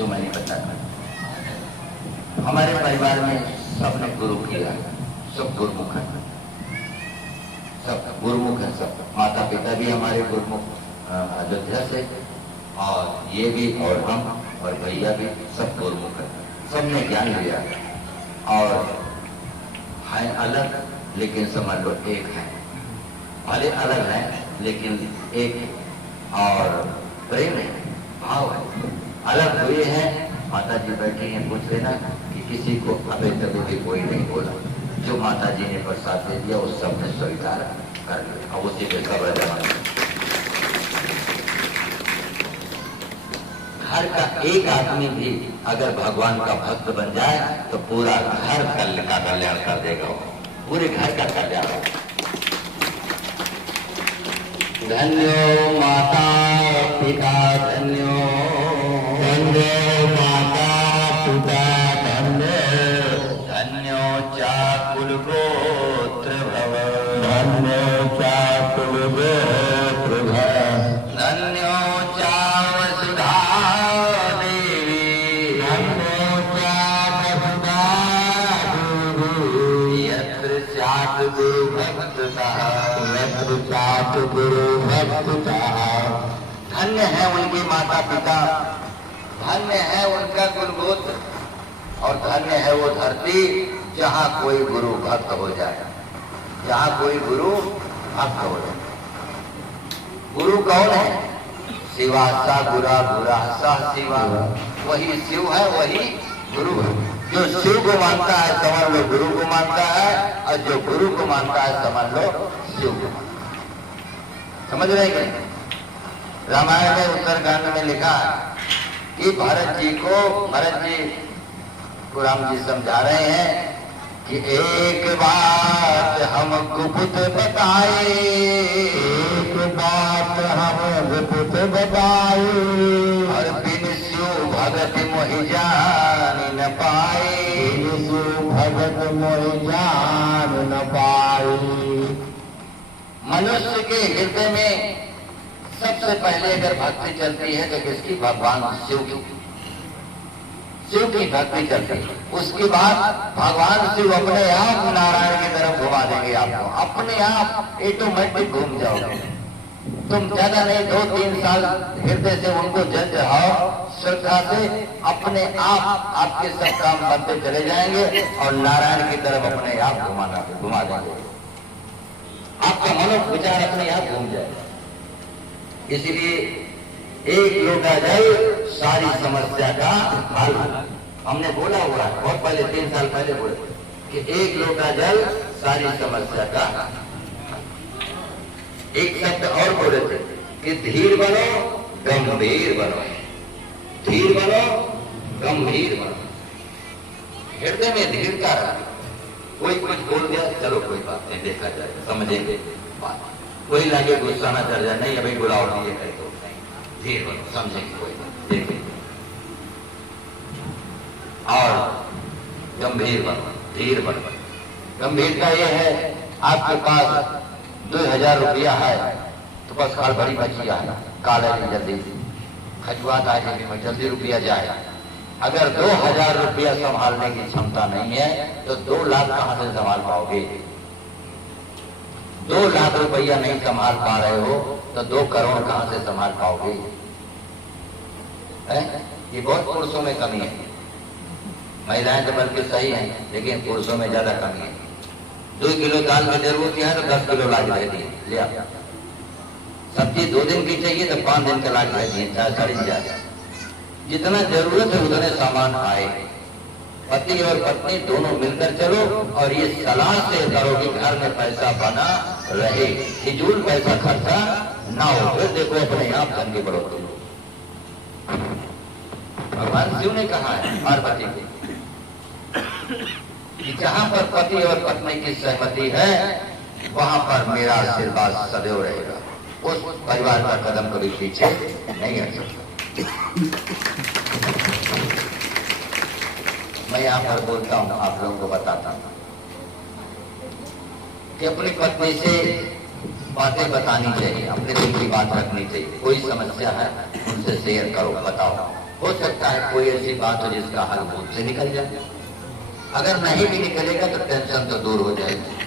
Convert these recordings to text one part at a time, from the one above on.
जो मैंने बताया। हमारे परिवार में सबने गुरु किया, सब गुरुमुख है, सब गुरुमुख है। सब माता पिता भी हमारे गुरुमुख अयोध्या से, और ये भी, और हम और भैया भी सब गुरुमुख है। सबने ज्ञान लिया और है अलग, लेकिन समझ लो एक है। भले अलग है लेकिन एक, और प्रेम है, भाव है। अलग हुए हैं, माता जी बैठी हैं, पूछ लेना कि किसी को अभी तक भी कोई नहीं बोला। जो माता जी ने प्रसाद दे दिया उस सब ने स्वीकार कर लिया, और उसी के सब रजा। घर का एक आदमी भी अगर भगवान का भक्त बन जाए तो पूरा घर का कल्याण कर देगा, पूरे घर का कल्याण। धन्यो माता पिता, धन्यो धन्यो माता पिता, धन्यो धन्यो चाकुल गोत्र भव, धन्यो चाकुल गोत्र भव, धन्यो चावसुधा देवी, धन्यो चावसुधा देवी, यत्र चात गुरु भक्तता, यत्र चात गुरु भक्तता। धन्य है उनके माता पिता, धन्य है उनका कुलगोत्र, और धन्य है वो धरती जहाँ कोई गुरु भक्त हो जाए, जहाँ कोई गुरु भक्त हो जाए। गुरु कौन है? शिवा सा गुरा गुरा सा शिवा, वही शिव है, वही गुरु है। जो शिव को मानता है समझ लो गुरु को मानता है, और जो गुरु को मानता है समझ लो शिव को मानता है। समझ रहे हैं? रामायण में उत्तरकांड में लिखा कि भरत जी को राम जी समझा रहे हैं कि एक बात हम गुप्त बताए, एक बात हम गुप्त बताए, और बिन शिव भगत मोहि जान न पाए, बिन शिव भगत मोहि जान न पाए। मनुष्य के हृदय में सबसे पहले अगर भक्ति चलती है तो किसकी? भगवान शिव की, शिव की भक्ति चलती है। उसके बाद भगवान शिव अपने आप नारायण की तरफ घुमा देंगे आपको, अपने आप ऑटोमेटिक घूम जाओगे। तुम ज्यादा नहीं 2-3 साल हृदय से उनको जल चढ़ाओ श्रद्धा से, अपने आप आपके सब काम बनते चले जाएंगे और नारायण की तरफ अपने आप घुमा देंगे। आपका मनोविचार विचार अपने आप घूम जाएगा। इसलिए एक लोटा जल सारी समस्या का हल। हमने बोला हुआ है बहुत पहले, 3 साल पहले बोले कि एक लोटा जल सारी समस्या का। एक शब्द और बोले थे कि धीर बनो गंभीर बनो, धीर बनो गंभीर बनो। हृदय में धीरता रखो। कोई कुछ बोल दिया, चलो कोई बात नहीं, देखा जाएगा, समझेंगे बात। कोई लगे गुस्सा ना चढ़ जाए, नहीं अभी बुलाओ ये कहे तो नहीं, धीर बनो, समझेंगे कोई बात, देखेंगे। और गंभीर बनो, धीर बनो। गंभीरता यह है, आपके पास 2000 रुपया है तो बस खाल भरी बचिया है, काले में जल्दी खजुआत आ जाएगी, जल्दी रुपया जाए। अगर 2000 रुपया संभालने की क्षमता नहीं है तो 2 लाख कहां से संभाल पाओगे? 2 लाख रुपया नहीं संभाल पा रहे हो तो 2 करोड़ कहां से संभाल पाओगे? ये बहुत पुरुषों में कमी है। महिलाएं तो बल्कि सही हैं, लेकिन पुरुषों में ज्यादा कमी है। 2 किलो दाल की जरूरत है तो 10 किलो लाज रहती है, लिया। सब्जी 2 दिन की चाहिए तो 5 दिन का लाज रहती है, चाहे सड़ी जाए। जितना जरूरत है उतने सामान आए। पति और पत्नी दोनों मिलकर चलो, और ये सलाह से करो कि घर में पैसा बना रहे, फिजूल पैसा खर्चा ना हो। फिर देखो अपने आप धन की बढ़ोतरी। भगवान शिव ने कहा है पार्वती को कि जहां पर पति और पत्नी की सहमति है वहां पर मेरा आशीर्वाद सदैव रहेगा। उस परिवार का कदम कभी पीछे नहीं हट सकता। मैं यहाँ पर बोलता हूँ, आप लोगों को बताता हूँ कि अपनी पत्नी से बातें बतानी चाहिए, अपने दिल की बात रखनी चाहिए। कोई समस्या है उनसे शेयर करो, बताओ। हो सकता है कोई ऐसी बात हो जिसका हल मुझसे निकल जाए। अगर नहीं भी निकलेगा तो टेंशन तो दूर हो जाएगी।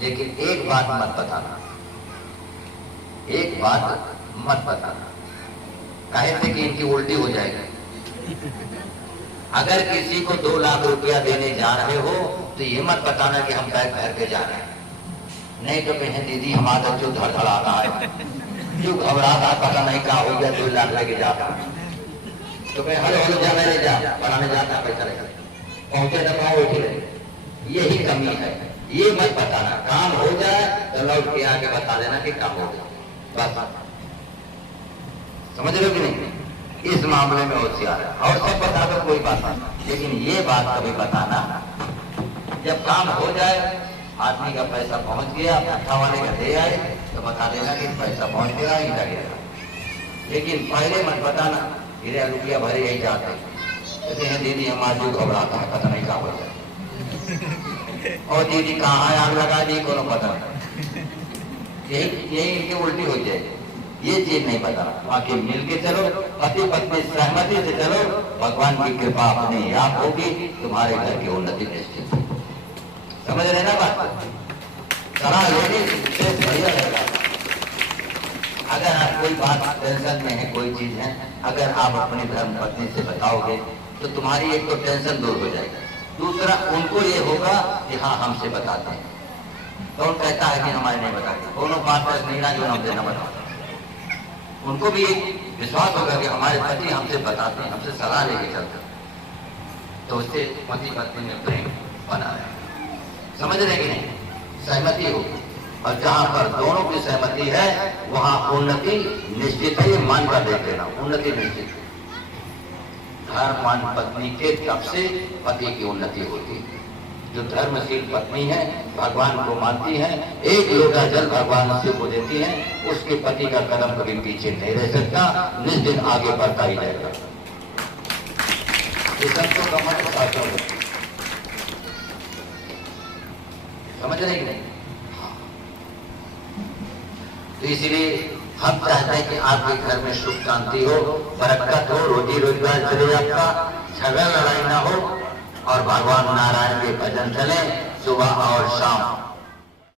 लेकिन एक बात मत बताना, एक बात मत बताना, कहे थे कि इनकी उल्टी हो जाएगी। अगर किसी को 2 लाख रुपया देने जा रहे हो तो ये मत बताना कि हम बैग भर के जा रहे हैं। नहीं तो कहें दीदी हमारा जो धड़धड़ा रहा है, जो घबरा रहा, पता नहीं क्या हो गया, 2 लाख लेके जाता है। तो कहें हलो हलो जाने ले जा, बनाने जाता पैसा लेकर पहुंचे न पाओ उठी रहे। यही कमी है, ये मत बताना। काम हो जाए तो लौट के आके बता देना कि काम हो गया, बस। समझ रहे हो कि नहीं? इस मामले में होशियार है। और सब बता दो कोई बात नहीं, लेकिन ये बात कभी बताना जब काम हो जाए, आदमी का पैसा पहुंच गया, भट्ठा वाले का दे आए तो बता देना कि पैसा पहुंच गया ही लगेगा। लेकिन पहले मत बताना, हीरे रुपया भरे यही जाते कहते हैं दीदी हमारा जो घबराता है, पता नहीं क्या हो जाए, और दीदी कहाँ आग लगा दी कोनो पता नहीं। यही इनकी उल्टी हो जाएगी। ये चीज नहीं पता। बाकी मिल के चलो, पति पत्नी सहमति से चलो, भगवान की कृपा अपने आप होगी, तुम्हारे घर की उन्नति निश्चित। समझ रहे ना बात? सलाह लेने से बढ़िया रहेगा। अगर आप कोई बात टेंशन में है, कोई चीज है, अगर आप अपनी धर्म पत्नी से बताओगे तो तुम्हारी एक तो टेंशन दूर हो जाएगी, दूसरा उनको ये होगा कि हाँ हमसे बताते हैं। कौन कहता है कि हमारे नहीं बताते? दोनों बात नहीं ना जो हम देना बताते, उनको भी एक विश्वास होगा कि हमारे पति हमसे बताते हैं, हमसे सलाह लेके चलते, तो उससे पति पत्नी में प्रेम बना है। समझ रहे कि नहीं? सहमति हो, और जहां पर दोनों की सहमति है वहां उन्नति निश्चित है। ये मान कर देख लेना, उन्नति निश्चित है। धर्मवान पत्नी के तब से पति की उन्नति होती है। जो धर्मशील पत्नी है, भगवान को मानती है, एक लोटा जल भगवान शिव को देती है, उसके पति का कदम कभी पीछे नहीं रह सकता, निश्चित आगे बढ़ता ही जाएगा। ये सबको कमर शास्त्र समझ रहे कि नहीं? तो इसलिए हम चाहते हैं कि आपके घर में सुख शांति हो, बरकत हो, रोजी रोजगार चले, आपका झगड़ा लड़ाई ना हो, और भगवान नारायण के भजन चले सुबह और शाम।